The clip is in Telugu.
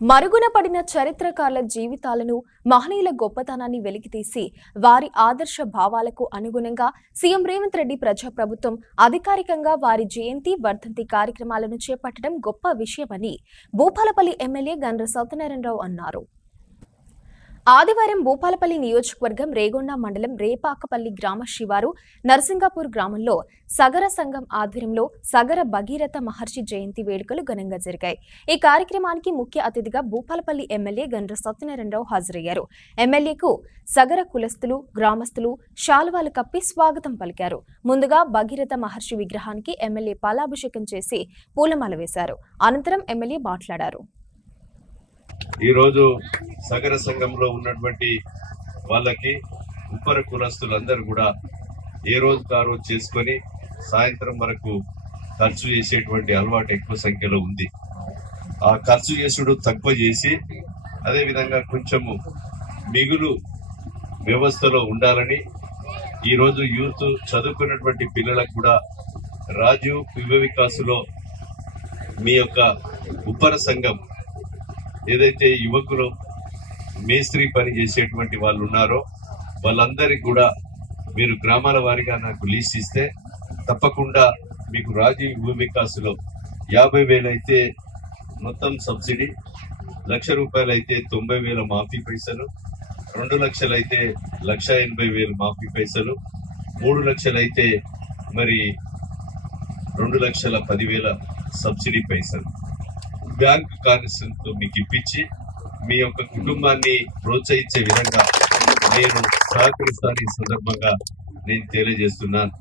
మరుగున పడిన చరిత్రకారుల జీవితాలను, మహనీయుల గొప్పతనాన్ని వెలికితీసి వారి ఆదర్శ భావాలకు అనుగుణంగా సీఎం రేవంత్ రెడ్డి ప్రజాప్రభుత్వం అధికారికంగా వారి జయంతి, వర్ధంతి కార్యక్రమాలను చేపట్టడం గొప్ప విషయమని భూపాలపల్లి ఎమ్మెల్యే గండ్ర సత్యనారాయణరావు అన్నారు. ఆదివారం భూపాలపల్లి నియోజకవర్గం రేగొండ మండలం రేపాకపల్లి గ్రామ శివారు నర్సింగాపూర్ గ్రామంలో సగర సంఘం ఆధ్వర్యంలో సగర భగీరథ మహర్షి జయంతి వేడుకలు ఘనంగా జరిగాయి. ఈ కార్యక్రమానికి ముఖ్య అతిథిగా భూపాలపల్లి ఎమ్మెల్యే గండ్ర సత్యనారాయణరావు హాజరయ్యారు. ఎమ్మెల్యేకు సగర కులస్తులు, గ్రామస్తులు శాలువాలు కప్పి స్వాగతం పలికారు. ముందుగా భగీరథ మహర్షి విగ్రహానికి ఎమ్మెల్యే పాలాభిషేకం చేసి పూలమాల వేశారు. అనంతరం ఎమ్మెల్యే మాట్లాడారు. ఈ రోజు సగర సంఘంలో ఉన్నటువంటి వాళ్ళకి ఉపర కులస్తులందరూ కూడా ఏ రోజు కారో చేసుకొని సాయంత్రం వరకు ఖర్చు చేసేటువంటి అలవాటు ఎక్కువ సంఖ్యలో ఉంది. ఆ ఖర్చు చేసుడు తక్కువ చేసి అదే విధంగా కొంచెము మిగులు వ్యవస్థలో ఉండాలని ఈ రోజు యూత్ చదువుకున్నటువంటి పిల్లలకు కూడా రాజీవ్ యువ వికాసులో మీ యొక్క ఉపర సంఘం ఏదైతే యువకులు మేస్త్రి పని చేసేటువంటి వాళ్ళు ఉన్నారో వాళ్ళందరికీ కూడా మీరు గ్రామాల వారీగా నాకు లీస్ట్ ఇస్తే తప్పకుండా మీకు రాజీవ్ యువ వికాసులో 50,000 అయితే మొత్తం సబ్సిడీ, ₹1,00,000 అయితే 90,000 మాఫీ పైసలు, 2 లక్షలు అయితే 1,80,000 మాఫీ పైసలు, 3 లక్షలు అయితే మరి 2,10,000 సబ్సిడీ పైసలు బ్యాంక్ కార్యక్రమంతో మీకు ఇప్పించి మీ యొక్క కుటుంబాన్ని ప్రోత్సహించే విధంగా నేను సహకరిస్తాను. ఈ సందర్భంగా నేను తెలియజేస్తున్నాను.